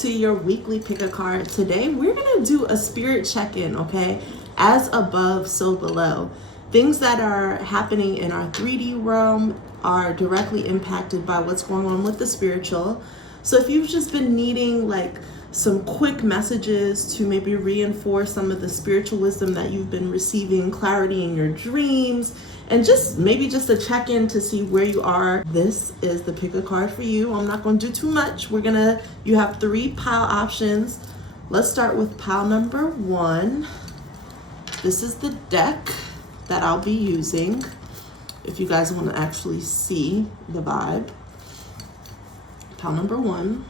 to your weekly pick a card. Today we're gonna do a spirit check-in, okay? As above, so below. Things that are happening in our 3D realm are directly impacted by what's going on with the spiritual. So if you've just been needing like some quick messages to maybe reinforce some of the spiritual wisdom that you've been receiving, clarity in your dreams, and just maybe just a check-in to see where you are, this is the pick a card for you. I'm not going to do too much. You have 3 pile options. Let's start with pile number 1. This is the deck that I'll be using if you guys want to actually see the vibe. Pile number 1.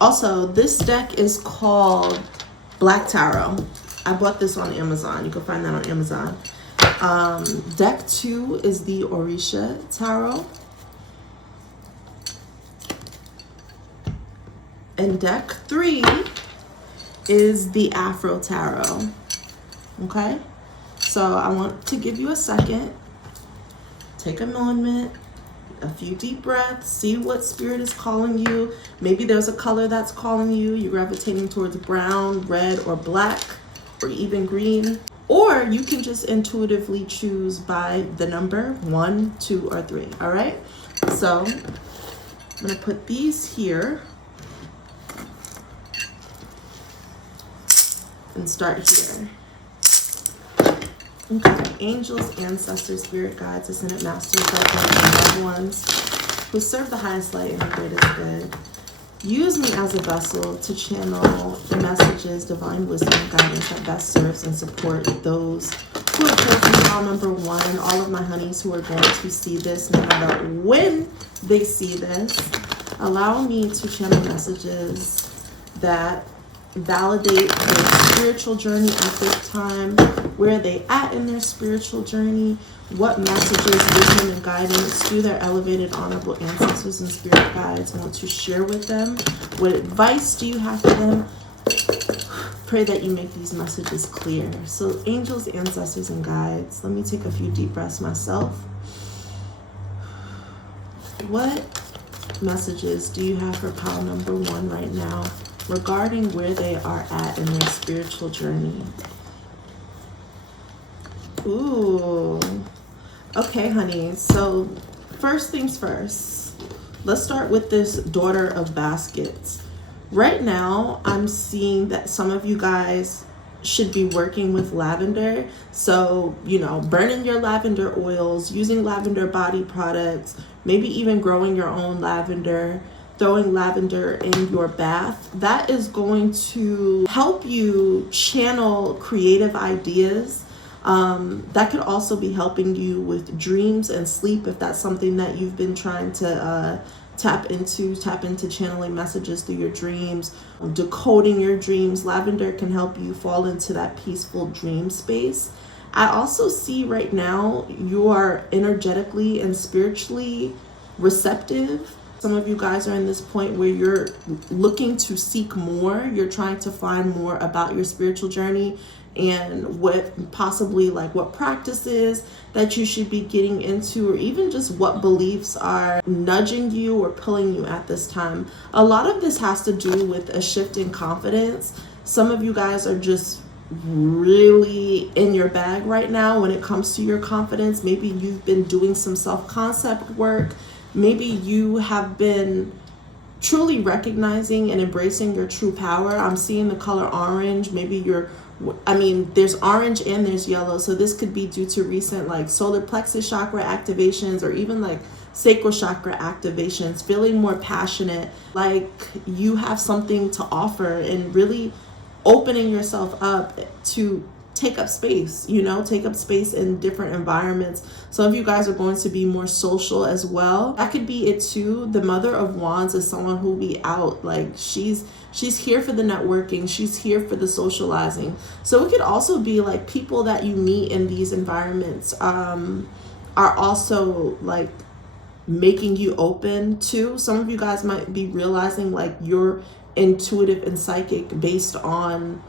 Also, this deck is called Black Tarot. I bought this on Amazon. You can find that on Amazon. Deck 2 is the Orisha Tarot. And deck 3 is the Afro Tarot. Okay? So I want to give you a second. Take a moment, a few deep breaths, see what spirit is calling you. Maybe there's a color that's calling you. You're gravitating towards brown, red, or black, or even green. Or you can just intuitively choose by the number 1, 2, or 3. All right? So I'm going to put these here and start here. Okay, angels, ancestors, spirit guides, ascended masters, loved ones who serve the highest light and the greatest good. Use me as a vessel to channel the messages, divine wisdom, and guidance that best serves and support those who are chosen pile number 1. All of my honeys who are going to see this, no matter when they see this, allow me to channel messages that validate their spiritual journey at this time. Where are they at in their spiritual journey? What messages, wisdom, and guidance do their elevated, honorable ancestors and spirit guides want to share with them? What advice do you have for them? Pray that you make these messages clear. So angels, ancestors, and guides, let me take a few deep breaths myself. What messages do you have for pile number 1 right now regarding where they are at in their spiritual journey? Ooh. Okay, honey. So first things first, let's start with this Daughter of Baskets. Right now, I'm seeing that some of you guys should be working with lavender. So, burning your lavender oils, using lavender body products, maybe even growing your own lavender, throwing lavender in your bath. That is going to help you channel creative ideas. That could also be helping you with dreams and sleep if that's something that you've been trying to tap into channeling messages through your dreams, decoding your dreams. Lavender can help you fall into that peaceful dream space. I also see right now you are energetically and spiritually receptive. Some of you guys are in this point where you're looking to seek more. You're trying to find more about your spiritual journey and what practices that you should be getting into, or even just what beliefs are nudging you or pulling you at this time. A lot of this has to do with a shift in confidence. Some of you guys are just really in your bag right now when it comes to your confidence. Maybe you've been doing some self-concept work. Maybe you have been truly recognizing and embracing your true power. I'm seeing the color orange. Maybe there's orange and there's yellow. So this could be due to recent solar plexus chakra activations, or even sacral chakra activations, feeling more passionate, like you have something to offer, and really opening yourself up to take up space, take up space in different environments. Some of you guys are going to be more social as well. That could be it too. The Mother of Wands is someone who will be out. She's here for the networking. She's here for the socializing. So it could also be people that you meet in these environments are also making you open to. Some of you guys might be realizing you're intuitive and psychic based on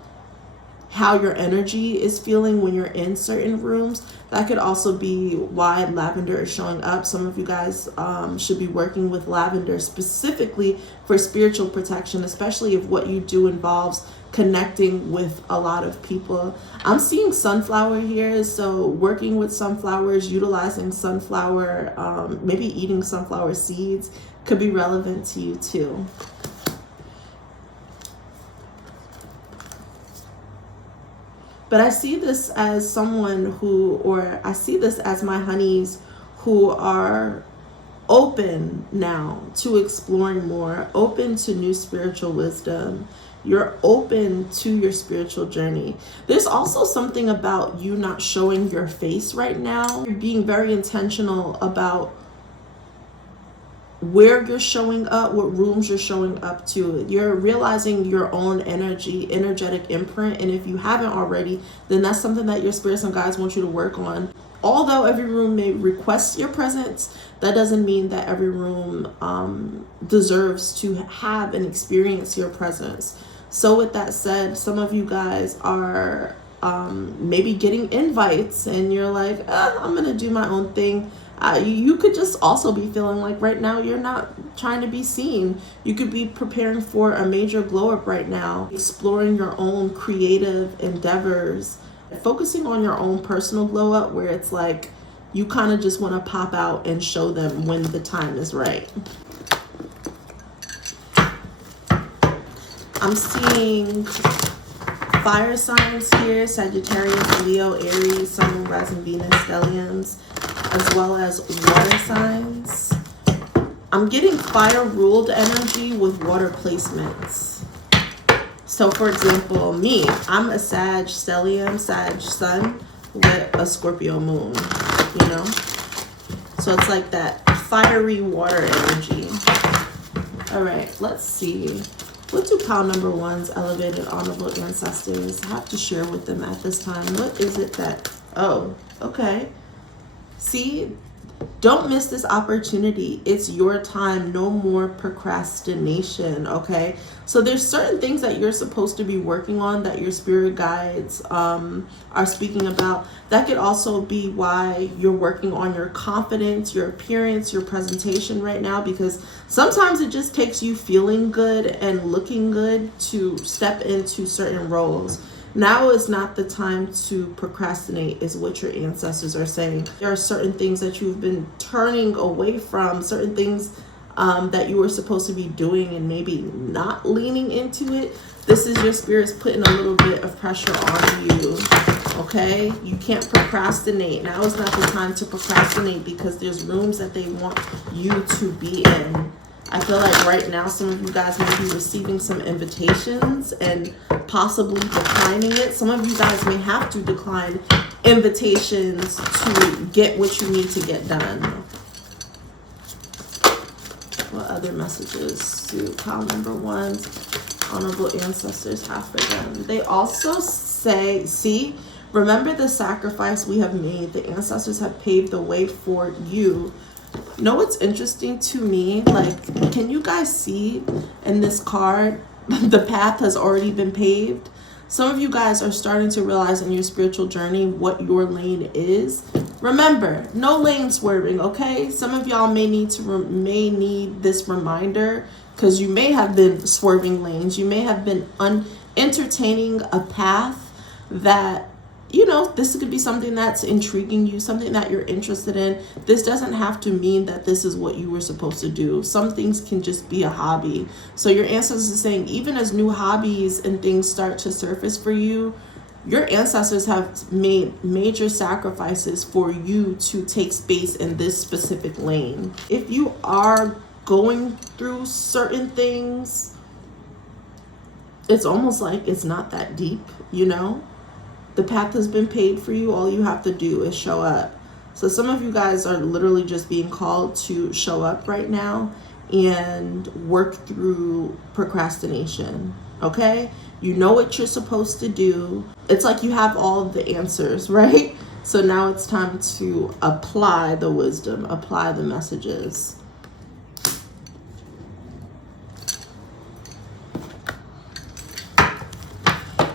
how your energy is feeling when you're in certain rooms. That could also be why lavender is showing up. Some of you guys should be working with lavender specifically for spiritual protection, especially if what you do involves connecting with a lot of people. I'm seeing sunflower here, so working with sunflowers, utilizing sunflower, maybe eating sunflower seeds could be relevant to you too. But I see this as someone who, or I see this as my honeys who are open now to exploring more, open to new spiritual wisdom. You're open to your spiritual journey. There's also something about you not showing your face right now. You're being very intentional about where you're showing up, what rooms you're showing up to. You're realizing your own energetic imprint. And if you haven't already, then that's something that your spirits and guides want you to work on. Although every room may request your presence, that doesn't mean that every room deserves to have and experience your presence. So with that said, some of you guys are maybe getting invites and you're like, I'm gonna do my own thing. You could just also be feeling like right now you're not trying to be seen. You could be preparing for a major glow up right now, exploring your own creative endeavors, focusing on your own personal glow up, where it's like you kind of just want to pop out and show them when the time is right. I'm seeing fire signs here: Sagittarius, Leo, Aries, Sun, Moon, Rising, Venus, Stelliums, as well as water signs. I'm getting fire ruled energy with water placements. So for example, me, I'm a Sag Stellium, Sag Sun with a Scorpio moon, you know? So it's like that fiery water energy. All right, let's see. What do pile number one's elevated honorable ancestors have to share with them at this time? What is it that, oh, okay. See, don't miss this opportunity. It's your time. No more procrastination, okay? So there's certain things that you're supposed to be working on that your spirit guides are speaking about. That could also be why you're working on your confidence, your appearance, your presentation right now, because sometimes it just takes you feeling good and looking good to step into certain roles. Now is not the time to procrastinate, is what your ancestors are saying. There are certain things that you've been turning away from, certain things that you were supposed to be doing and maybe not leaning into it. This is your spirits putting a little bit of pressure on you, okay? You can't procrastinate. Now is not the time to procrastinate because there's rooms that they want you to be in. I feel like right now some of you guys may be receiving some invitations and possibly declining it. Some of you guys may have to decline invitations to get what you need to get done. What other messages do pile number one's honorable ancestors have for them? They also say, see, remember the sacrifice we have made. The ancestors have paved the way for you. Know what's interesting to me? Like, can you guys see in this card, the path has already been paved? Some of you guys are starting to realize in your spiritual journey what your lane is. Remember, no lane swerving, okay? Some of y'all may need this reminder because you may have been swerving lanes. You may have been entertaining a path that, you know, this could be something that's intriguing you, something that you're interested in. This doesn't have to mean that this is what you were supposed to do. Some things can just be a hobby. So your ancestors are saying, even as new hobbies and things start to surface for you, your ancestors have made major sacrifices for you to take space in this specific lane. If you are going through certain things, it's almost like it's not that deep, you know? The path has been paved for you. All you have to do is show up. So some of you guys are literally just being called to show up right now and work through procrastination, okay? You know what you're supposed to do. It's like you have all of the answers, right? So now it's time to apply the wisdom, apply the messages.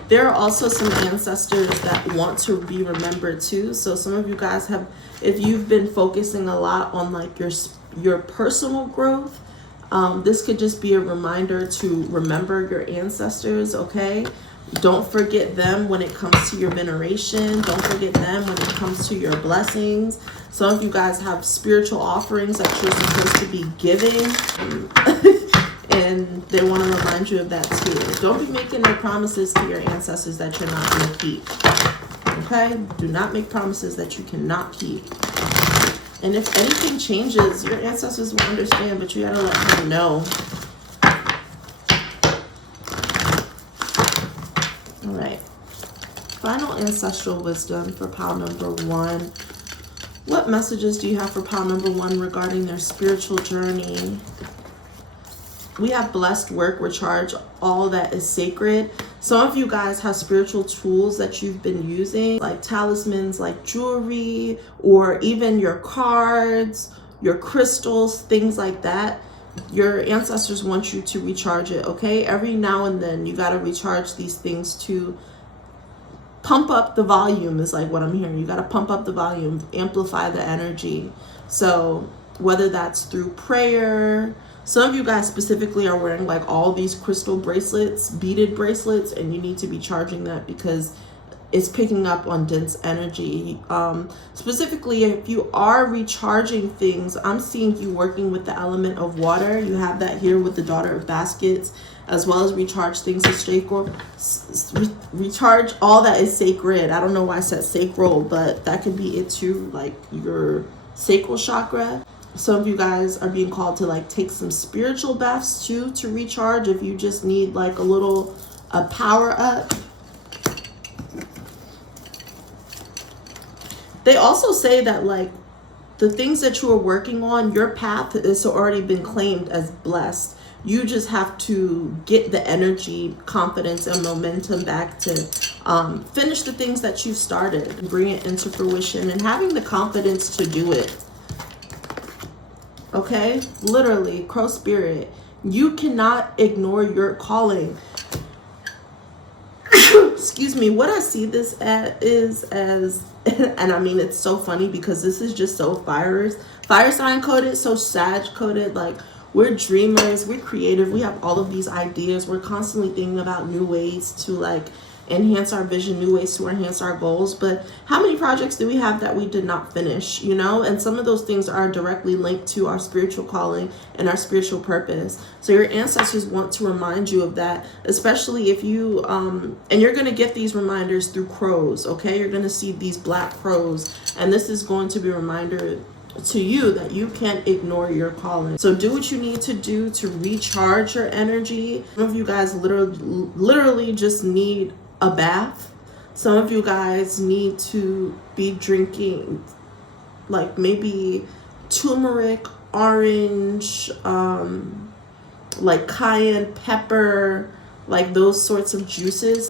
There are also some ancestors that want to be remembered too. So some of you guys have, if you've been focusing a lot on like your personal growth, this could just be a reminder to remember your ancestors, okay? Don't forget them when it comes to your veneration. Don't forget them when it comes to your blessings. Some of you guys have spiritual offerings that you're supposed to be giving. And they want to remind you of that too. Don't be making no promises to your ancestors that you're not going to keep. Okay? Do not make promises that you cannot keep. And if anything changes, your ancestors will understand, but you got to let them know. All right. Final ancestral wisdom for pile number 1. What messages do you have for pile number 1 regarding their spiritual journey? We have blessed work, recharge all that is sacred. Some of you guys have spiritual tools that you've been using, like talismans, like jewelry, or even your cards, your crystals, things like that. Your ancestors want you to recharge it, okay? Every now and then you got to recharge these things to pump up the volume is like what I'm hearing. You got to pump up the volume, amplify the energy. So whether that's through prayer, some of you guys specifically are wearing like all these crystal bracelets, beaded bracelets, and you need to be charging that because it's picking up on dense energy. Specifically, if you are recharging things, I'm seeing you working with the element of water. You have that here with the Daughter of Baskets, as well as recharge things of sacral. Recharge all that is sacred. I don't know why I said sacral, but that could be it too, like your sacral chakra. Some of you guys are being called to like take some spiritual baths too to recharge if you just need like a power up. They also say that like the things that you are working on, your path has already been claimed as blessed. You just have to get the energy, confidence, and momentum back to finish the things that you've started and bring it into fruition, and having the confidence to do it. Okay, literally, crow spirit, you cannot ignore your calling. Excuse me, what I see this as, and I mean, it's so funny because this is just so fire sign coded, so Sag coded. Like, we're dreamers, we're creative, we have all of these ideas, we're constantly thinking about new ways to like enhance our vision, new ways to enhance our goals. But how many projects do we have that we did not finish, you know? And some of those things are directly linked to our spiritual calling and our spiritual purpose. So your ancestors want to remind you of that, especially if you and you're going to get these reminders through crows. Okay, you're going to see these black crows, and this is going to be a reminder to you that you can't ignore your calling. So do what you need to do to recharge your energy. Some of you guys literally just need a bath. Some of you guys need to be drinking like maybe turmeric, orange, like cayenne pepper, like those sorts of juices.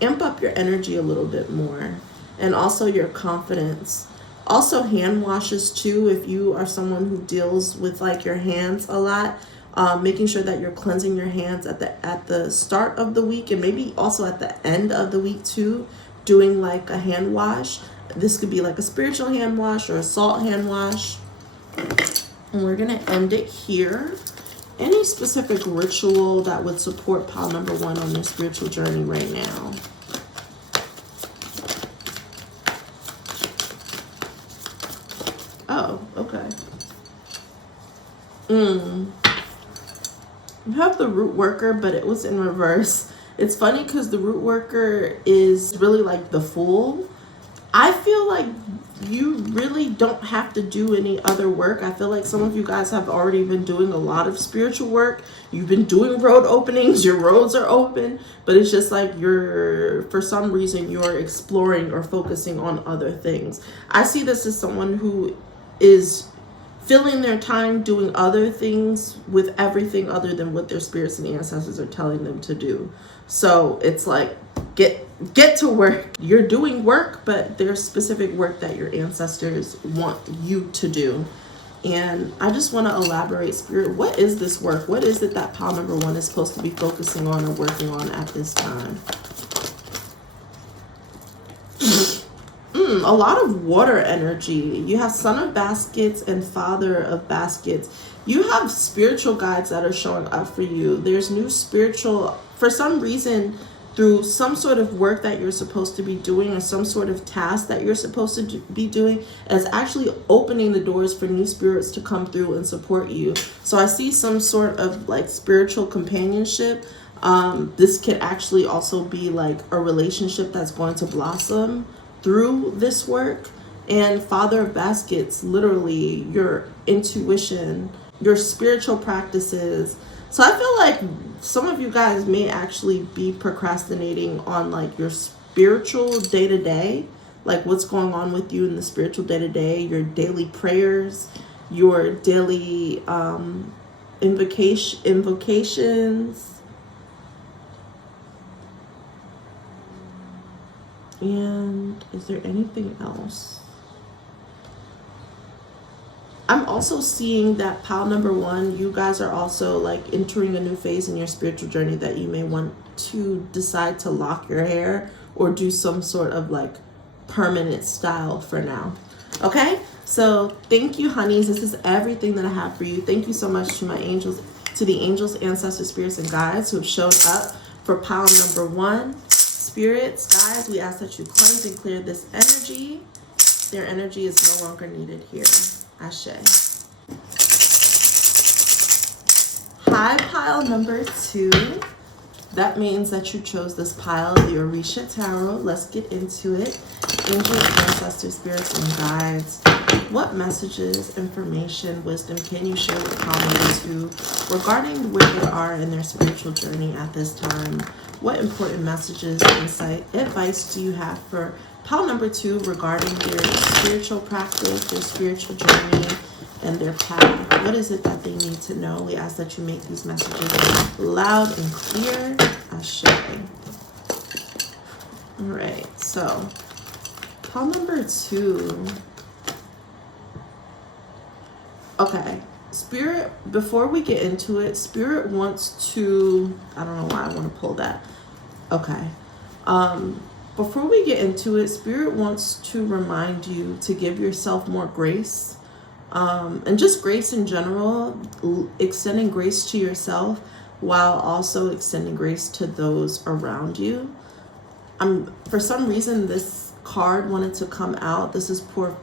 Amp up your energy a little bit more, and also your confidence. Also hand washes too, if you are someone who deals with like your hands a lot. Making sure that you're cleansing your hands at the start of the week, and maybe also at the end of the week too, doing like a hand wash. This could be like a spiritual hand wash or a salt hand wash. And we're gonna end it here. Any specific ritual that would support pile number 1 on their spiritual journey right now? Oh, okay. You have the root worker, but it was in reverse. It's funny because the root worker is really like the fool. I feel like you really don't have to do any other work. I feel like some of you guys have already been doing a lot of spiritual work. You've been doing road openings, your roads are open, but it's just like for some reason, you're exploring or focusing on other things. I see this as someone who is filling their time doing other things with everything other than what their spirits and ancestors are telling them to do. So it's like, get to work. You're doing work, but there's specific work that your ancestors want you to do. And I just want to elaborate, Spirit, what is this work? What is it that pile number 1 is supposed to be focusing on or working on at this time? A lot of water energy. You have Son of Baskets and Father of Baskets. You have spiritual guides that are showing up for you. There's new spiritual, for some reason, through some sort of work that you're supposed to be doing or some sort of task that you're supposed to be doing, is actually opening the doors for new spirits to come through and support you. So I see some sort of like spiritual companionship. This could actually also be like a relationship that's going to blossom through this work. And Father of Baskets, literally your intuition, your spiritual practices. So I feel like some of you guys may actually be procrastinating on like your spiritual day-to-day, like what's going on with you in the spiritual day-to-day, your daily prayers, your daily invocations. And is there anything else? I'm also seeing that pile number 1, you guys are also like entering a new phase in your spiritual journey that you may want to decide to lock your hair or do some sort of like permanent style for now. Okay, so thank you, honeys. This is everything that I have for you. Thank you so much to my angels, to the angels, ancestors, spirits, and guides who have showed up for pile number 1. Spirits, guys, we ask that you cleanse and clear this energy. Their energy is no longer needed here. Ashe. High pile number 2. That means that you chose this pile, the Orisha Tarot. Let's get into it. Angels, ancestors, spirits, and guides. What messages, information, wisdom can you share with pile number 2 regarding where they are in their spiritual journey at this time? What important messages, insight, advice do you have for pile number 2 regarding their spiritual practice, their spiritual journey, and their path? What is it that they need to know? We ask that you make these messages loud and clear. Ashe. All right, so pile number 2. Okay, Spirit, before we get into it, Spirit wants to, I don't know why I want to pull that. Okay. Before we get into it, Spirit wants to remind you to give yourself more grace, and just grace in general, extending grace to yourself while also extending grace to those around you. For some reason, this card wanted to come out. This is Four of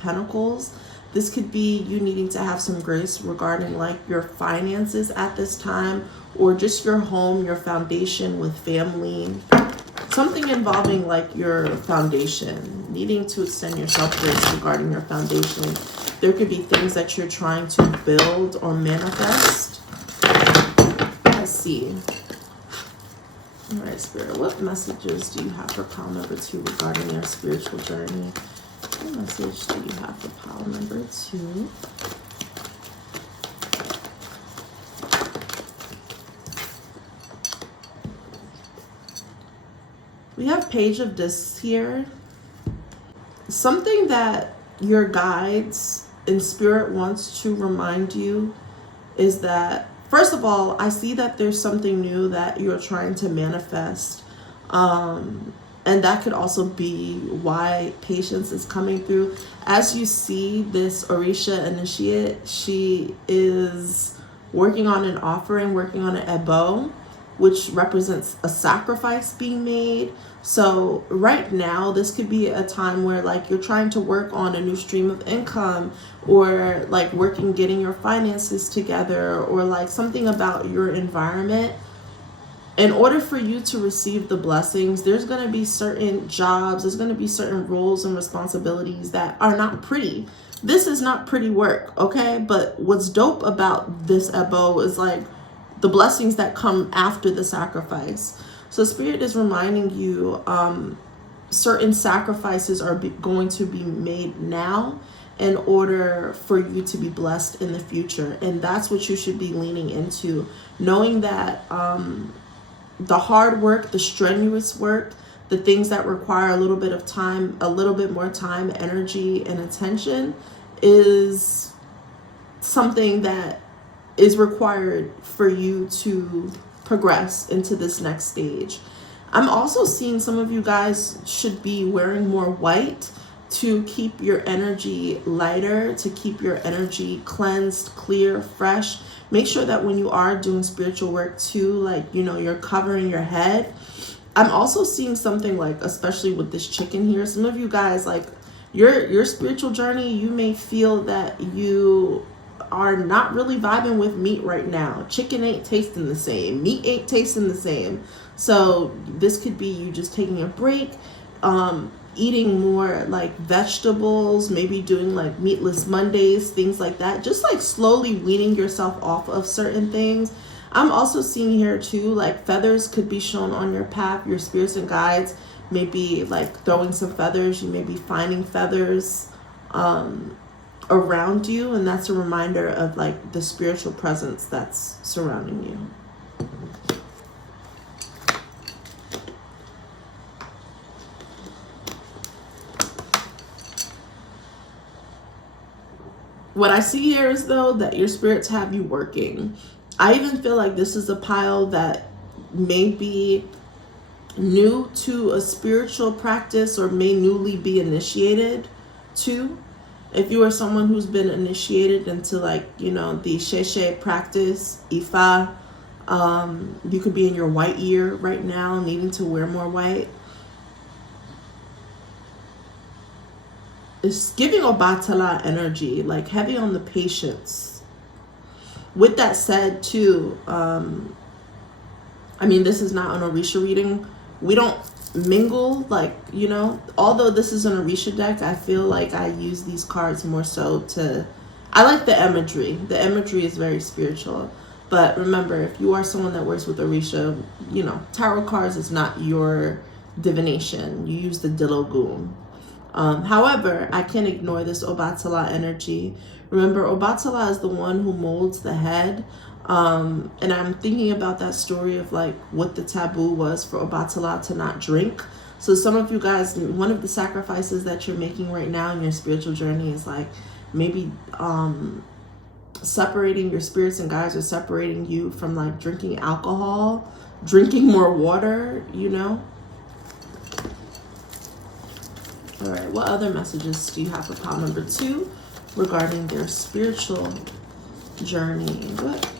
Pentacles. This could be you needing to have some grace regarding like your finances at this time, or just your home, your foundation with family. Something involving like your foundation, needing to extend yourself grace regarding your foundation. There could be things that you're trying to build or manifest. Let's see. All right, Spirit, what messages do you have for pile number 2 regarding your spiritual journey? What message do you have for pile number 2? We have Page of Discs here. Something that your guides in Spirit wants to remind you is that, first of all, I see that there's something new that you're trying to manifest. And that could also be why patience is coming through. As you see this Orisha initiate, she is working on an offering, working on an ebo, which represents a sacrifice being made. So right now, this could be a time where like you're trying to work on a new stream of income, or like getting your finances together, or like something about your environment. In order for you to receive the blessings, there's going to be certain jobs, there's going to be certain roles and responsibilities that are not pretty. This is not pretty work, okay? But what's dope about this ebo is like the blessings that come after the sacrifice. So Spirit is reminding you certain sacrifices are going to be made now in order for you to be blessed in the future. And that's what you should be leaning into, knowing that the hard work, the strenuous work, the things that require a little bit of time, a little bit more time, energy, and attention is something that is required for you to progress into this next stage. I'm also seeing some of you guys should be wearing more white to keep your energy lighter, to keep your energy cleansed, clear, fresh. Make sure that when you are doing spiritual work too, like, you know, you're covering your head. I'm also seeing something like, especially with this chicken here, some of you guys, like, your spiritual journey, you may feel that you are not really vibing with meat right now. Chicken ain't tasting the same. Meat ain't tasting the same. So this could be you just taking a break, eating more like vegetables, maybe doing like meatless Mondays, things like that. Just like slowly weaning yourself off of certain things. I'm also seeing here too, like feathers could be shown on your path. Your spirits and guides may be like throwing some feathers. You may be finding feathers around you, and that's a reminder of like the spiritual presence that's surrounding you. What I see here is though that your spirits have you working. I even feel like this is a pile that may be new to a spiritual practice or may newly be initiated to. If you are someone who's been initiated into like, you know, the Sheshe practice, Ifa, you could be in your white year right now, needing to wear more white. It's giving Obatala energy, like heavy on the patience. With that said too, I mean, this is not an Orisha reading. We don't mingle, like, you know, although this is an Orisha deck, I feel like I use these cards more so to, I like the imagery. The imagery is very spiritual. But remember, if you are someone that works with Orisha, you know, tarot cards is not your divination. You use the Dilogum. However, I can't ignore this Obatala energy. Remember, Obatala is the one who molds the head. And I'm thinking about that story of like what the taboo was for Obatala to not drink. So some of you guys, one of the sacrifices that you're making right now in your spiritual journey is like maybe separating your spirits and guides, or separating you from like drinking alcohol, drinking more water, you know. All right, what other messages do you have for pile number 2 regarding their spiritual journey? What?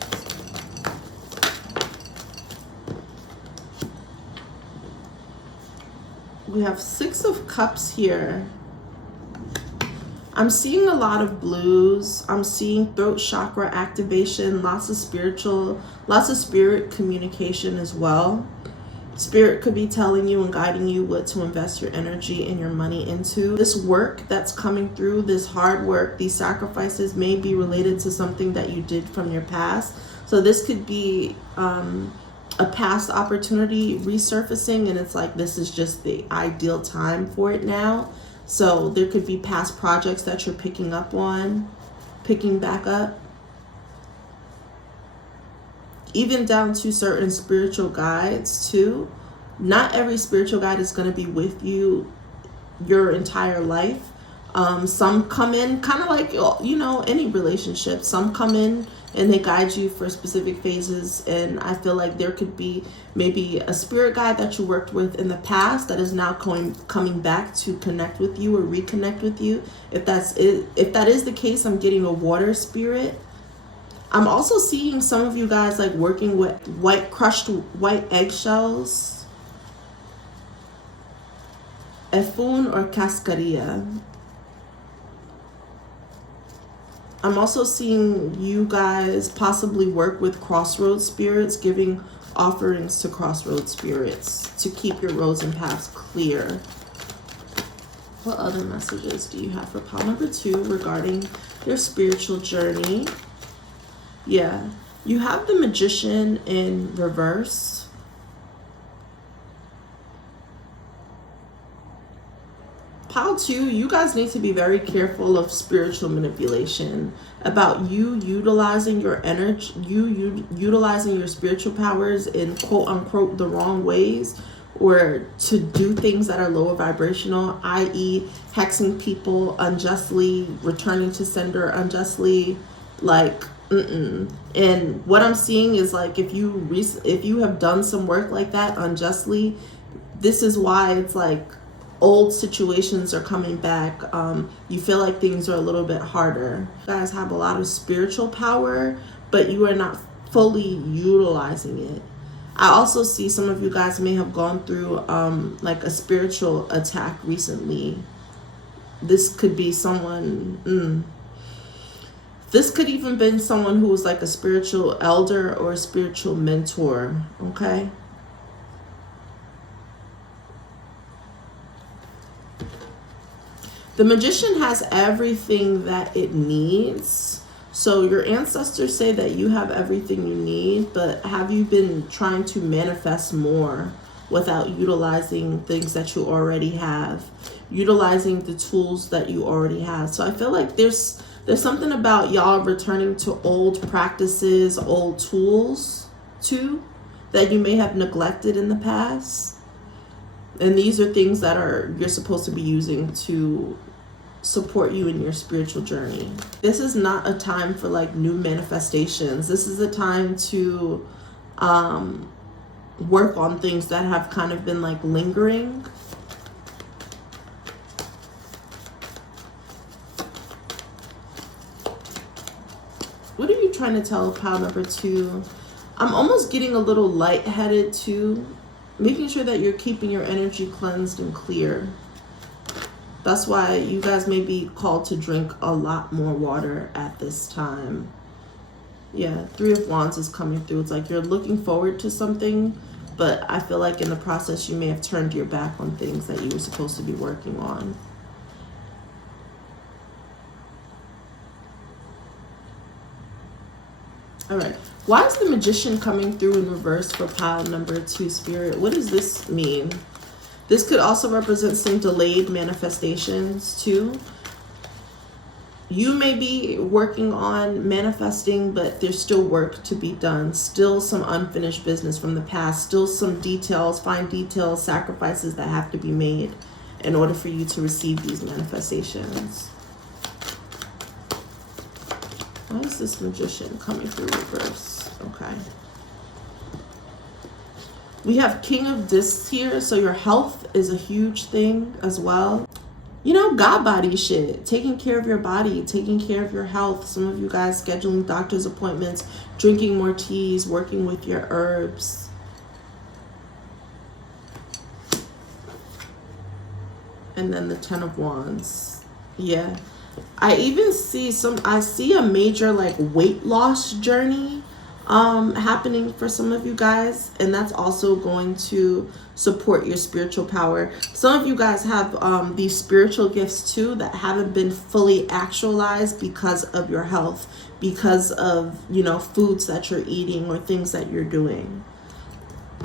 We have 6 of Cups here. I'm seeing a lot of blues. I'm seeing throat chakra activation, lots of spirit communication as well. Spirit could be telling you and guiding you what to invest your energy and your money into. This work that's coming through, this hard work, these sacrifices may be related to something that you did from your past. So this could be a past opportunity resurfacing, and it's like this is just the ideal time for it now. So there could be past projects that you're picking back up. Even down to certain spiritual guides too. Not every spiritual guide is going to be with you your entire life. Some come in kind of like, you know, any relationship. Some come in and they guide you for specific phases. And I feel like there could be maybe a spirit guide that you worked with in the past that is now coming back to connect with you or reconnect with you. If that is the case, I'm getting a water spirit. I'm also seeing some of you guys like working with crushed white eggshells. Efun or cascarilla. I'm also seeing you guys possibly work with crossroads spirits, giving offerings to crossroads spirits to keep your roads and paths clear. What other messages do you have for pile number 2 regarding your spiritual journey? Yeah, you have the Magician in reverse. Pile 2, you guys need to be very careful of spiritual manipulation, about you utilizing your energy, utilizing your spiritual powers in quote unquote the wrong ways, or to do things that are lower vibrational, i.e. hexing people unjustly, returning to sender unjustly, like and what I'm seeing is like if you have done some work like that unjustly this is why it's like old situations are coming back. You feel like things are a little bit harder. You guys have a lot of spiritual power, but you are not fully utilizing it. I also see some of you guys may have gone through like a spiritual attack recently. This could be someone, this could even been someone who was like a spiritual elder or a spiritual mentor, okay? The Magician has everything that it needs. So your ancestors say that you have everything you need, but have you been trying to manifest more without utilizing things that you already have, utilizing the tools that you already have? So I feel like there's something about y'all returning to old practices, old tools too, that you may have neglected in the past. And these are things that you're supposed to be using to support you in your spiritual journey. This is not a time for like new manifestations. This is a time to work on things that have kind of been like lingering. What are you trying to tell pile number 2? I'm almost getting a little lightheaded too. Making sure that you're keeping your energy cleansed and clear. That's why you guys may be called to drink a lot more water at this time. Yeah, 3 of Wands is coming through. It's like you're looking forward to something, but I feel like in the process you may have turned your back on things that you were supposed to be working on. All right. Why is the Magician coming through in reverse for pile number 2, Spirit? What does this mean? This could also represent some delayed manifestations too. You may be working on manifesting, but there's still work to be done. Still some unfinished business from the past. Still some details, fine details, sacrifices that have to be made in order for you to receive these manifestations. Why is this Magician coming through reverse? Okay. We have King of Discs here, so your health is a huge thing as well. You know, God body shit. Taking care of your body, taking care of your health. Some of you guys scheduling doctor's appointments, drinking more teas, working with your herbs. And then the 10 of Wands. Yeah. I even see I see a major like weight loss journey happening for some of you guys, and that's also going to support your spiritual power. Some of you guys have these spiritual gifts too that haven't been fully actualized because of your health, because of, you know, foods that you're eating or things that you're doing.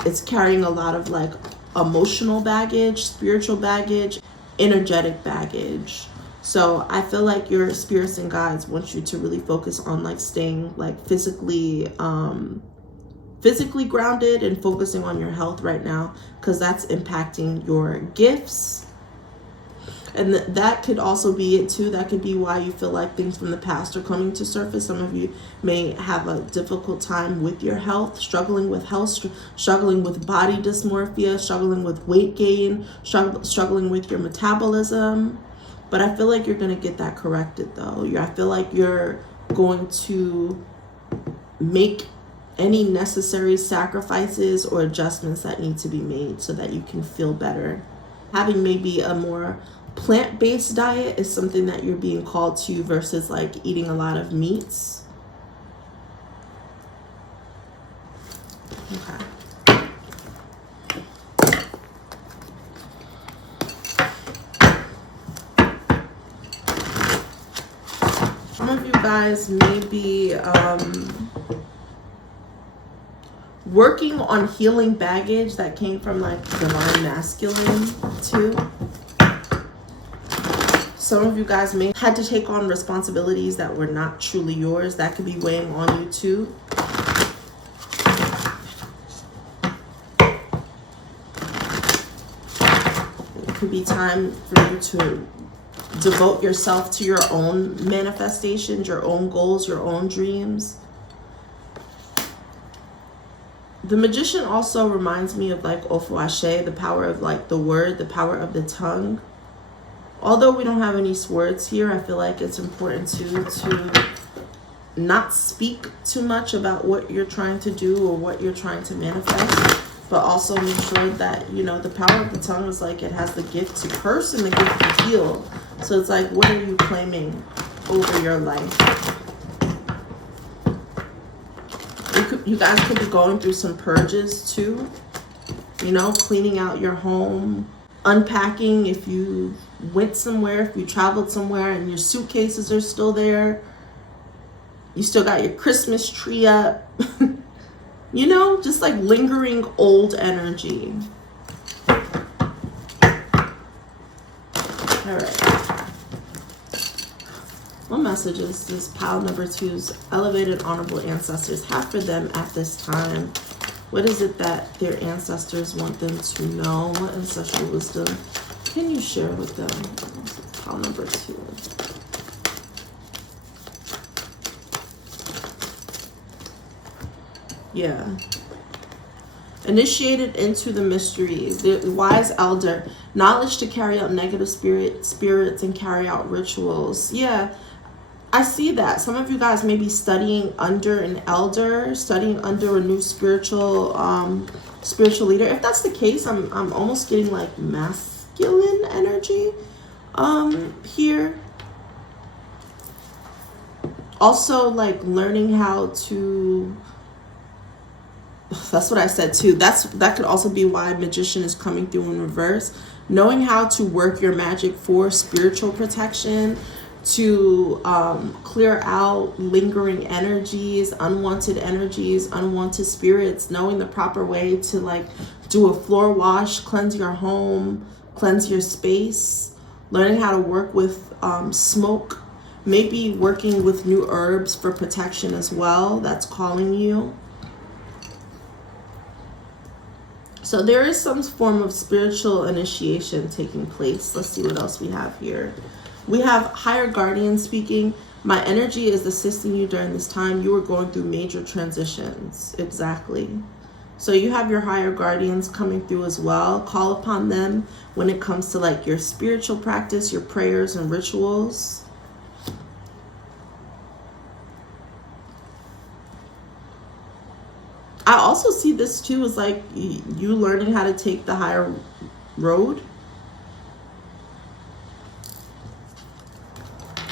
It's carrying a lot of like emotional baggage, spiritual baggage, energetic baggage. So I feel like your spirits and guides want you to really focus on like staying like physically grounded and focusing on your health right now, because that's impacting your gifts. And that could also be it too. That could be why you feel like things from the past are coming to surface. Some of you may have a difficult time with your health, struggling with health, struggling with body dysmorphia, struggling with weight gain, struggling with your metabolism. But I feel like you're going to get that corrected though. I feel like you're going to make any necessary sacrifices or adjustments that need to be made so that you can feel better. Having maybe a more plant-based diet is something that you're being called to versus like eating a lot of meats. Okay. Some of you guys may be working on healing baggage that came from like divine masculine too. Some of you guys may had to take on responsibilities that were not truly yours. That could be weighing on you too. It could be time for you to devote yourself to your own manifestations, your own goals, your own dreams. The Magician also reminds me of like Ofuashe, the power of like the word, the power of the tongue. Although we don't have any words here, I feel like it's important to not speak too much about what you're trying to do or what you're trying to manifest, but also make sure that, you know, the power of the tongue is like it has the gift to curse and the gift to heal. So it's like, what are you claiming over your life? You guys could be going through some purges too, you know, cleaning out your home, unpacking if you went somewhere, if you traveled somewhere and your suitcases are still there. You still got your Christmas tree up. You know, just like lingering old energy. All right. What messages does pile number 2's elevated honorable ancestors have for them at this time? What is it that their ancestors want them to know? What ancestral wisdom can you share with them? Pile number 2. Yeah. Initiated into the mysteries. The wise elder. Knowledge to carry out negative spirits and carry out rituals. Yeah. I see that. Some of you guys may be studying under an elder, studying under a new spiritual leader. If that's the case, I'm almost getting like masculine energy here. Also like learning how to, that's what I said too. That could also be why Magician is coming through in reverse. Knowing how to work your magic for spiritual protection, to clear out lingering energies, unwanted spirits, knowing the proper way to like do a floor wash, cleanse your home, cleanse your space, learning how to work with smoke, maybe working with new herbs for protection as well. That's calling you. So there is some form of spiritual initiation taking place. Let's see what else we have here. We have higher guardian speaking. My energy is assisting you during this time. You are going through major transitions. Exactly. So you have your higher guardians coming through as well. Call upon them when it comes to like your spiritual practice, your prayers and rituals. I also see this too as like you learning how to take the higher road.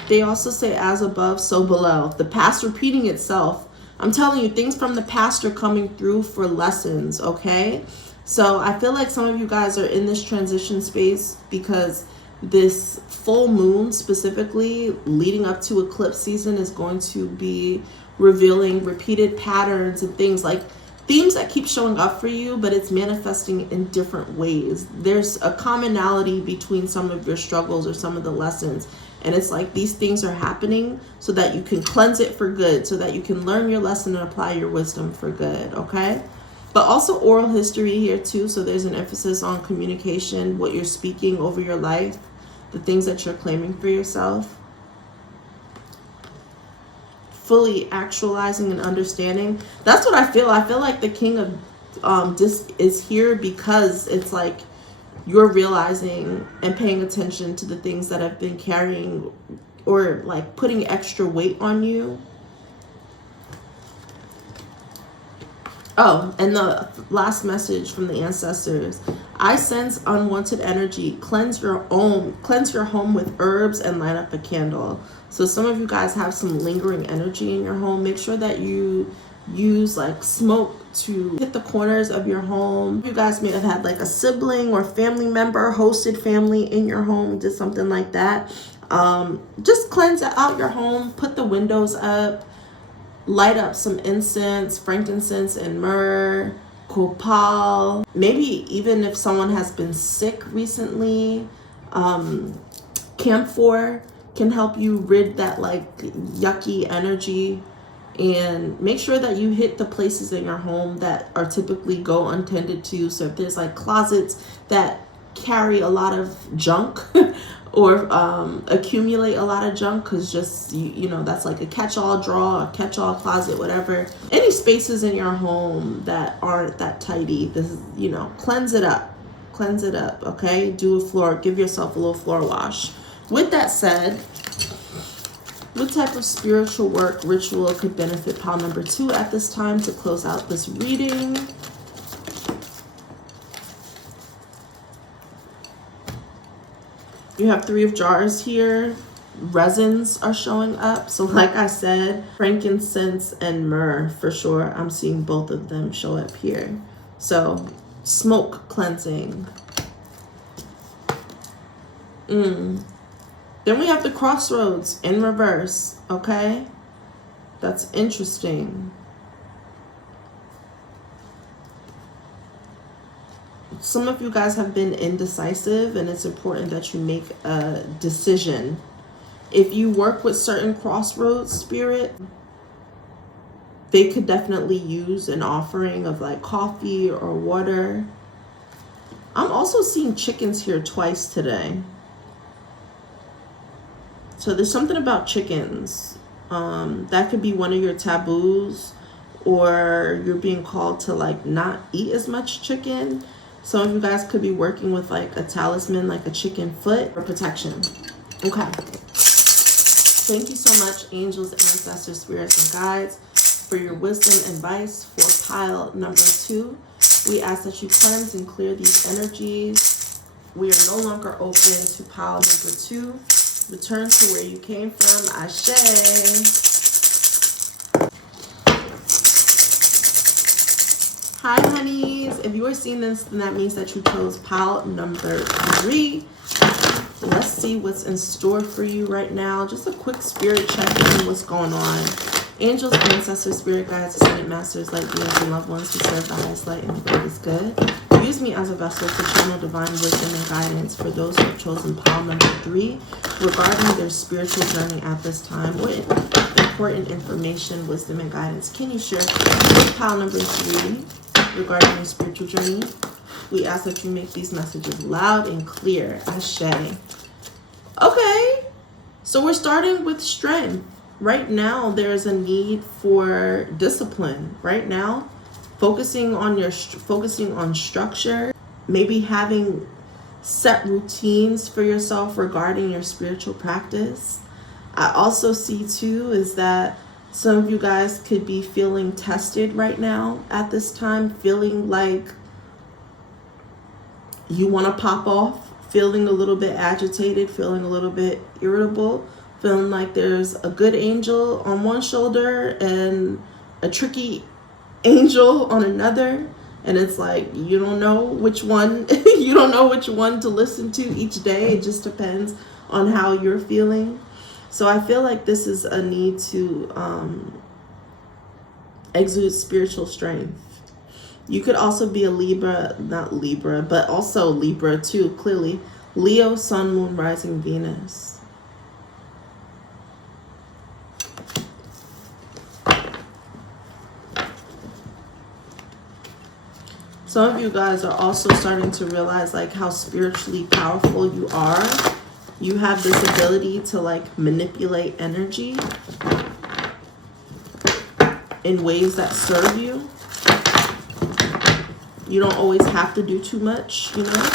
They also say as above, so below. The past repeating itself. I'm telling you, things from the past are coming through for lessons, okay? So I feel like some of you guys are in this transition space because this full moon specifically leading up to eclipse season is going to be revealing repeated patterns and things like themes that keep showing up for you, but it's manifesting in different ways. There's a commonality between some of your struggles or some of the lessons. And it's like these things are happening so that you can cleanse it for good, so that you can learn your lesson and apply your wisdom for good, okay? But also oral history here too. So there's an emphasis on communication, what you're speaking over your life, the things that you're claiming for yourself. Fully actualizing and understanding. That's what I feel. I feel like the king of disc is here because it's like you're realizing and paying attention to the things that have been carrying or like putting extra weight on you. Oh, and the last message from the ancestors. I sense unwanted energy. Cleanse your home with herbs and light up a candle. So some of you guys have some lingering energy in your home. Make sure that you use like smoke to hit the corners of your home. You guys may have had like a sibling or family member, hosted family in your home, did something like that. Just cleanse out your home, put the windows up, light up some incense, frankincense and myrrh, copal. Maybe even if someone has been sick recently, camphor can help you rid that like yucky energy. And make sure that you hit the places in your home that are typically go untended to. So if there's like closets that carry a lot of junk or accumulate a lot of junk, because just you know, that's like a catch-all drawer, a catch-all closet, whatever. Any spaces in your home that aren't that tidy, this is, you know, cleanse it up, okay? Do a floor, give yourself a little floor wash. With that said, what type of spiritual work ritual could benefit pile number 2 at this time to close out this reading? You have 3 of jars here. Resins are showing up. So like I said, frankincense and myrrh for sure. I'm seeing both of them show up here. So smoke cleansing. Then we have the crossroads in reverse, okay? That's interesting. Some of you guys have been indecisive, and it's important that you make a decision. If you work with certain crossroads spirit, they could definitely use an offering of like coffee or water. I'm also seeing chickens here twice today. So there's something about chickens. That could be one of your taboos, or you're being called to like not eat as much chicken. Some of you guys could be working with like a talisman, like a chicken foot, for protection. Okay. Thank you so much, angels, ancestors, spirits, and guides, for your wisdom and advice for pile number 2. We ask that you cleanse and clear these energies. We are no longer open to pile number 2. Return to where you came from. Ashe. Hi, honeys. If you are seeing this, then that means that you chose pile number 3. Let's see what's in store for you right now. Just a quick spirit check-in. What's going on? Angels, ancestors, spirit guides, ascended masters, light beings, and loved ones who serve the highest light and the greatest good. Use me as a vessel to channel divine wisdom and guidance for those who have chosen pile number 3 regarding their spiritual journey at this time. What important information, wisdom, and guidance can you share with pile number 3 regarding your spiritual journey? We ask that you make these messages loud and clear. Ashe. Okay, so we're starting with strength. Right now, there's a need for discipline. Right now, focusing on structure, maybe having set routines for yourself regarding your spiritual practice. I also see too is that some of you guys could be feeling tested right now at this time, feeling like you want to pop off, feeling a little bit agitated, feeling a little bit irritable, feeling like there's a good angel on one shoulder and a tricky angel on another, and it's like you don't know which one you don't know which one to listen to each day. It just depends on how you're feeling. So I feel like this is a need to exude spiritual strength. You could also be a Libra, not Libra, but also Libra too, clearly. Leo, Sun, Moon, Rising, Venus. Some of you guys are also starting to realize like how spiritually powerful you are. You have this ability to like manipulate energy in ways that serve you. You don't always have to do too much, you know.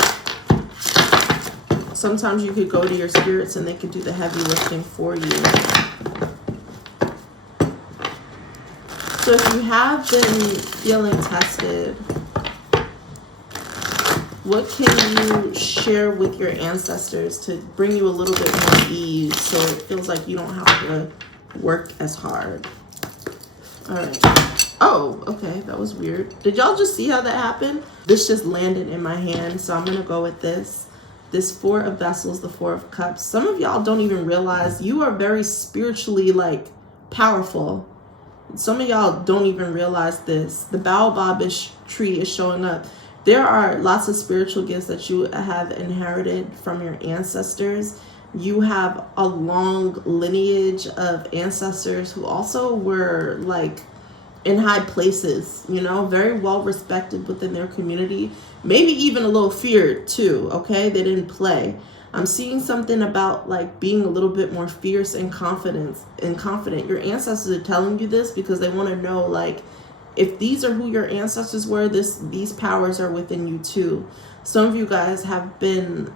Sometimes you could go to your spirits and they could do the heavy lifting for you. So if you have been feeling tested, what can you share with your ancestors to bring you a little bit more ease so it feels like you don't have to work as hard? All right. Oh, okay. That was weird. Did y'all just see how that happened? This just landed in my hand, so I'm going to go with this. This 4 of Vessels, the 4 of Cups. Some of y'all don't even realize you are very spiritually, like, powerful. Some of y'all don't even realize this. The baobab tree is showing up. There are lots of spiritual gifts that you have inherited from your ancestors. You have a long lineage of ancestors who also were like in high places, you know, very well respected within their community, maybe even a little feared too, okay? They didn't play. I'm seeing something about like being a little bit more fierce and confident. Your ancestors are telling you this because they want to know, like, if these are who your ancestors were, these powers are within you too. Some of you guys have been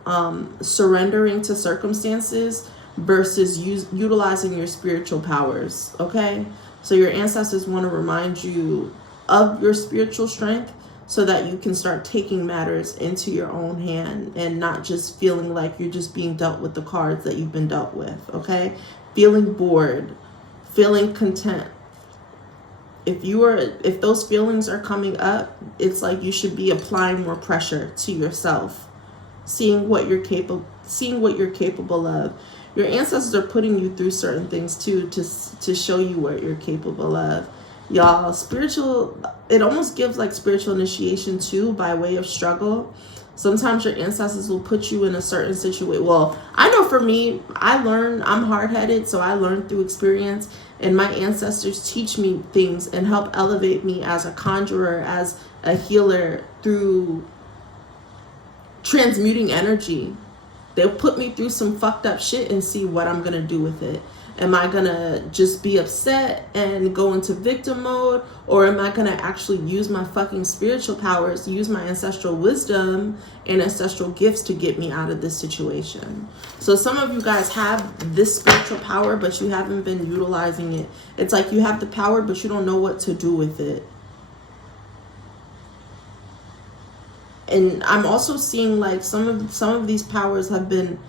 surrendering to circumstances versus utilizing your spiritual powers, okay? So your ancestors want to remind you of your spiritual strength so that you can start taking matters into your own hand and not just feeling like you're just being dealt with the cards that you've been dealt with, okay? Feeling bored, feeling content. If those feelings are coming up, it's like you should be applying more pressure to yourself, seeing what you're capable of. Your ancestors are putting you through certain things too to show you what you're capable of. Y'all, it almost gives like spiritual initiation too, by way of struggle. Sometimes your ancestors will put you in a certain situation. Well, I know for me, I'm hard-headed, so I learned through experience, and my ancestors teach me things and help elevate me as a conjurer, as a healer, through transmuting energy. They'll put me through some fucked up shit and see what I'm gonna do with it. Am I gonna just be upset and go into victim mode? Or am I gonna actually use my fucking spiritual powers, use my ancestral wisdom and ancestral gifts to get me out of this situation? So some of you guys have this spiritual power, but you haven't been utilizing it. It's like you have the power, but you don't know what to do with it. And I'm also seeing like some of these powers have been,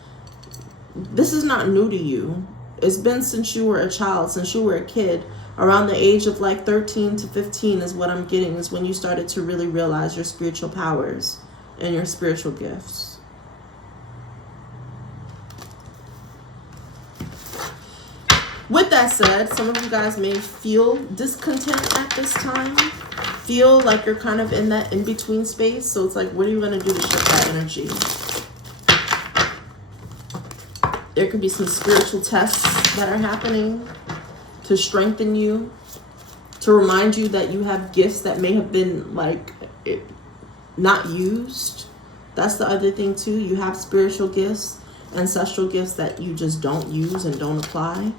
this is not new to you. It's been since you were a child, since you were a kid. Around the age of like 13 to 15 is what I'm getting, is when you started to really realize your spiritual powers and your spiritual gifts. With that said, some of you guys may feel discontent at this time. Feel like you're kind of in that in-between space. So it's like, what are you going to do to shift that energy? There could be some spiritual tests that are happening to strengthen you, to remind you that you have gifts that may have been like not used. That's the other thing too. You have spiritual gifts, ancestral gifts that you just don't use and don't apply.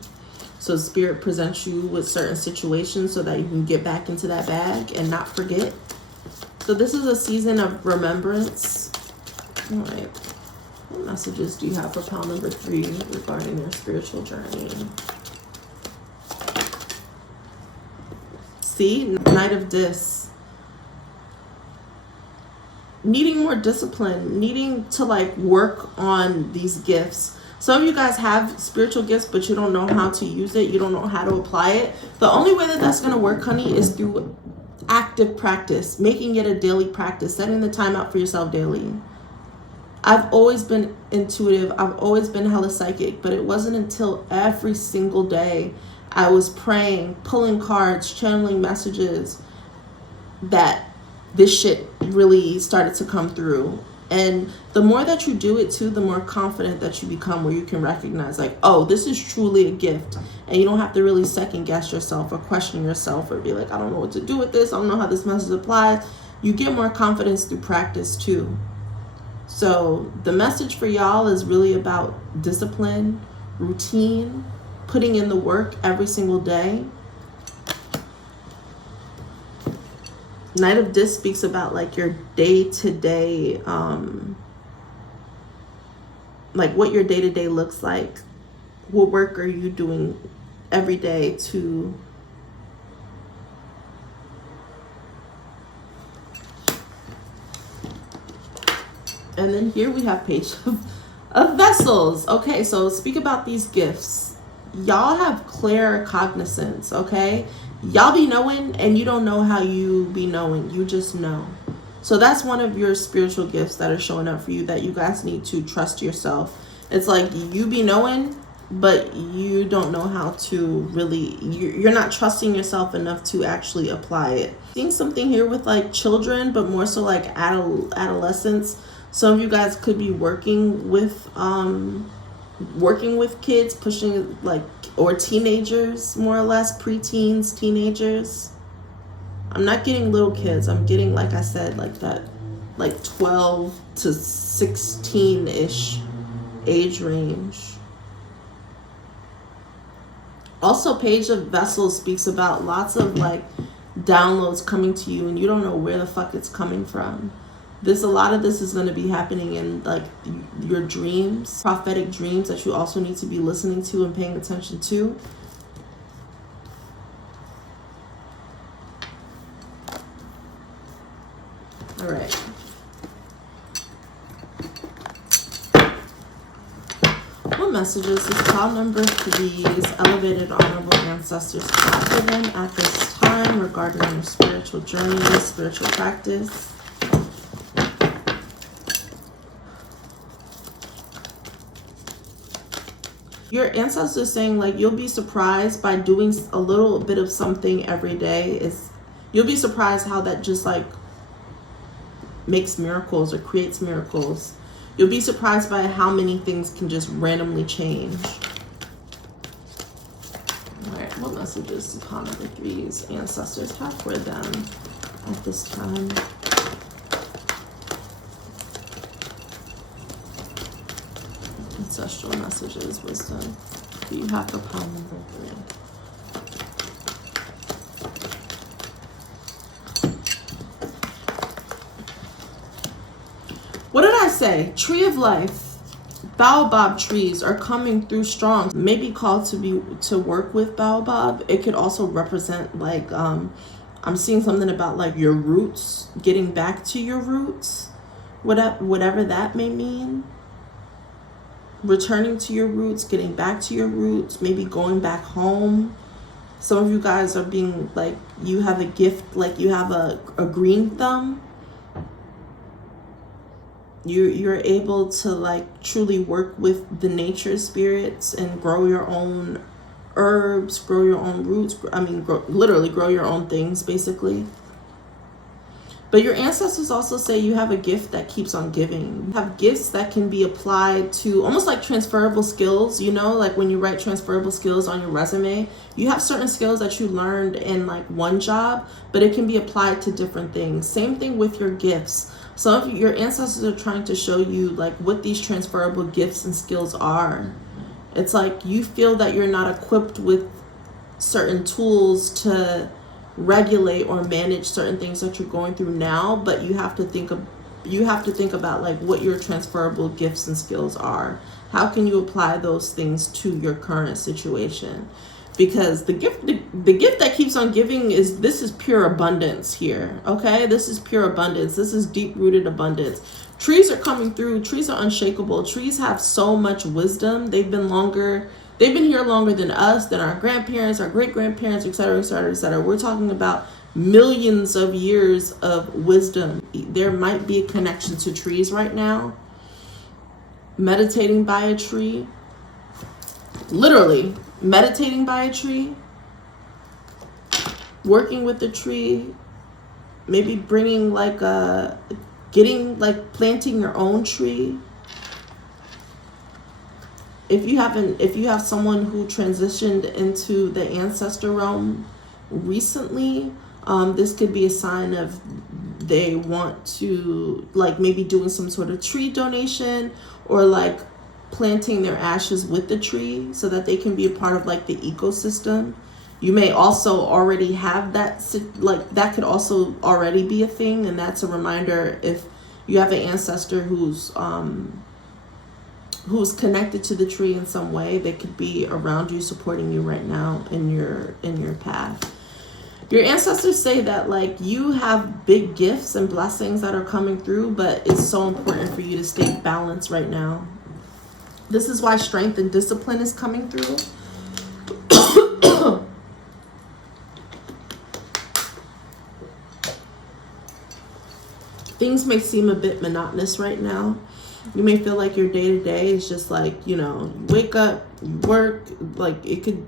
So Spirit presents you with certain situations so that you can get back into that bag and not forget. So this is a season of remembrance. All right. What messages do you have for pile number 3 regarding your spiritual journey? See, Knight of Discs. Needing more discipline, needing to like work on these gifts. Some of you guys have spiritual gifts, but you don't know how to use it. You don't know how to apply it. The only way that that's going to work, honey, is through active practice, making it a daily practice, setting the time out for yourself daily. I've always been intuitive. I've always been hella psychic, but it wasn't until every single day I was praying, pulling cards, channeling messages, that this shit really started to come through. And the more that you do it too, the more confident that you become, where you can recognize like, oh, this is truly a gift. And you don't have to really second guess yourself or question yourself or be like, I don't know what to do with this. I don't know how this message applies. You get more confidence through practice too. So the message for y'all is really about discipline, routine, putting in the work every single day. Knight of Discs speaks about like your day-to-day, like what your day-to-day looks like. What work are you doing every day to and then here we have Page of Vessels. Okay, so speak about these gifts. Y'all have clear cognizance, okay? Y'all be knowing and you don't know how you be knowing. You just know. So that's one of your spiritual gifts that are showing up for you, that you guys need to trust yourself. It's like you be knowing, but you don't know how to really, you're not trusting yourself enough to actually apply it. Seeing something here with like children, but more so like adolescents. Some of you guys could be working with kids, pushing like, or teenagers, more or less, preteens, teenagers. I'm not getting little kids. I'm getting, like I said, like that, like 12 to 16-ish age range. Also, Page of Vessels speaks about lots of like downloads coming to you and you don't know where the fuck it's coming from. A lot of this is going to be happening in like your dreams, prophetic dreams that you also need to be listening to and paying attention to. All right. What messages does pile number 3's elevated honorable ancestors have for them at this time regarding their spiritual journey, spiritual practice? Your ancestors saying like you'll be surprised by doing a little bit of something every day. You'll be surprised how that just like makes miracles or creates miracles. You'll be surprised by how many things can just randomly change. All right, what messages do pile number 3's ancestors have for them at this time? Ancestral messages, wisdom. Do you have for pile number 3? What did I say? Tree of life. Baobab trees are coming through strong. Maybe called to work with baobab. It could also represent like I'm seeing something about like your roots, getting back to your roots, whatever that may mean. Returning to your roots, getting back to your roots, maybe going back home. Some of you guys are being like, you have a gift, like you have a green thumb. You're able to like truly work with the nature spirits and grow your own herbs, grow your own roots. Literally grow your own things basically. But your ancestors also say you have a gift that keeps on giving. You have gifts that can be applied to almost like transferable skills, you know, like when you write transferable skills on your resume, you have certain skills that you learned in like one job, but it can be applied to different things. Same thing with your gifts. Some of your ancestors are trying to show you like what these transferable gifts and skills are. It's like you feel that you're not equipped with certain tools to regulate or manage certain things that you're going through now, but you have to think about like what your transferable gifts and skills are. How can you apply those things to your current situation? Because the gift that keeps on giving is pure abundance here. Okay, this is pure abundance. This is deep rooted abundance. Trees are coming through. Trees are unshakable. Trees have so much wisdom. They've been here longer than us, than our grandparents, our great grandparents, etc., etc., etc. We're talking about millions of years of wisdom. There might be a connection to trees right now. Meditating by a tree. Literally meditating by a tree. Working with the tree. Maybe bringing like planting your own tree. If you have someone who transitioned into the ancestor realm recently, this could be a sign of they want to like maybe doing some sort of tree donation or like planting their ashes with the tree so that they can be a part of like the ecosystem. You may also already have that, like that could also already be a thing, and that's a reminder if you have an ancestor who's connected to the tree in some way. They could be around you, supporting you right now in your path. Your ancestors say that like you have big gifts and blessings that are coming through, but it's so important for you to stay balanced right now. This is why strength and discipline is coming through. Things may seem a bit monotonous right now. You may feel like your day-to-day is just like, you know, you wake up, you work, like it could,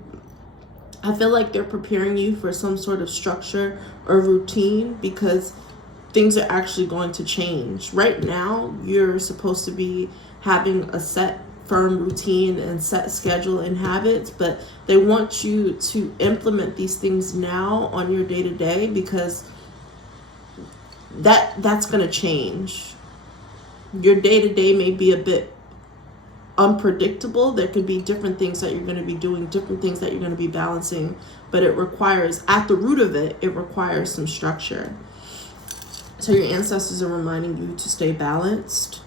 I feel like they're preparing you for some sort of structure or routine because things are actually going to change. Right now, you're supposed to be having a set, firm routine and set schedule and habits, but they want you to implement these things now on your day-to-day because that's going to change. Your day-to-day may be a bit unpredictable. There could be different things that you're going to be doing, different things that you're going to be balancing, but it requires, at the root of it, it requires some structure. So your ancestors are reminding you to stay balanced.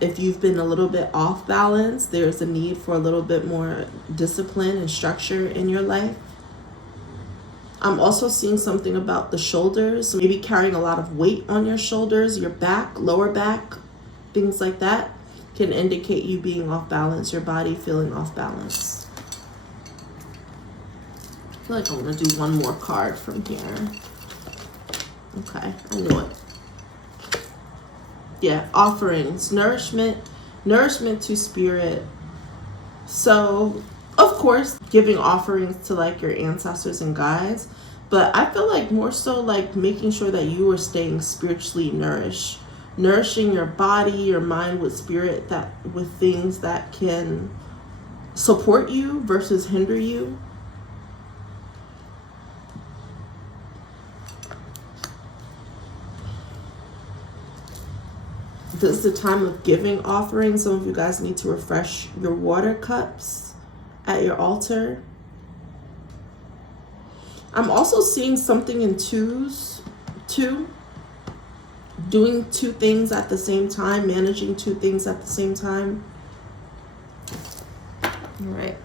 If you've been a little bit off balance, there's a need for a little bit more discipline and structure in your life. I'm also seeing something about the shoulders, maybe carrying a lot of weight on your shoulders, your back, lower back, things like that can indicate you being off balance, your body feeling off balance. I feel like I'm going to do one more card from here. Okay, I knew it. Yeah, offerings, nourishment to spirit. So, of course, giving offerings to like your ancestors and guides, but I feel like more so like making sure that you are staying spiritually nourished, nourishing your body, your mind with spirit, that with things that can support you versus hinder you. This is the time of giving offerings. Some of you guys need to refresh your water cups at your altar. I'm also seeing something in twos, doing two things at the same time, managing two things at the same time. All right.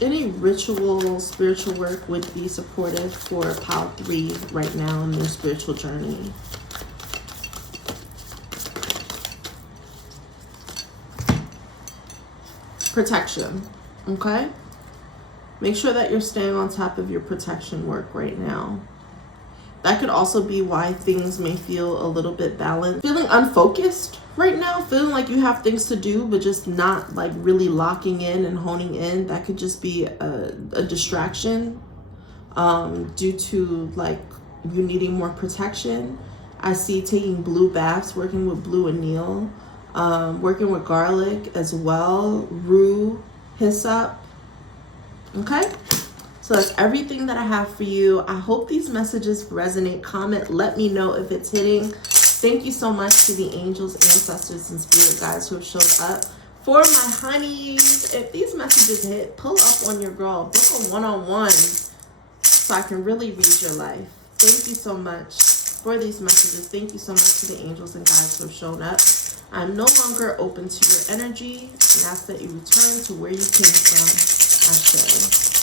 Any ritual, spiritual work would be supportive for pile 3 right now in their spiritual journey. Protection, okay? Make sure that you're staying on top of your protection work right now. That could also be why things may feel a little bit balanced. Feeling unfocused right now, feeling like you have things to do, but just not like really locking in and honing in. That could just be a distraction due to like you needing more protection. I see taking blue baths, working with blue anil, working with garlic as well, rue, hyssop. Okay? So that's everything that I have for you. I hope these messages resonate. Comment, let me know if it's hitting. Thank you so much to the angels, ancestors, and spirit guides who have showed up. For my honeys, if these messages hit, pull up on your girl. Book a one-on-one so I can really read your life. Thank you so much for these messages. Thank you so much to the angels and guides who have shown up. I'm no longer open to your energy and ask that you return to where you came from. Ashe.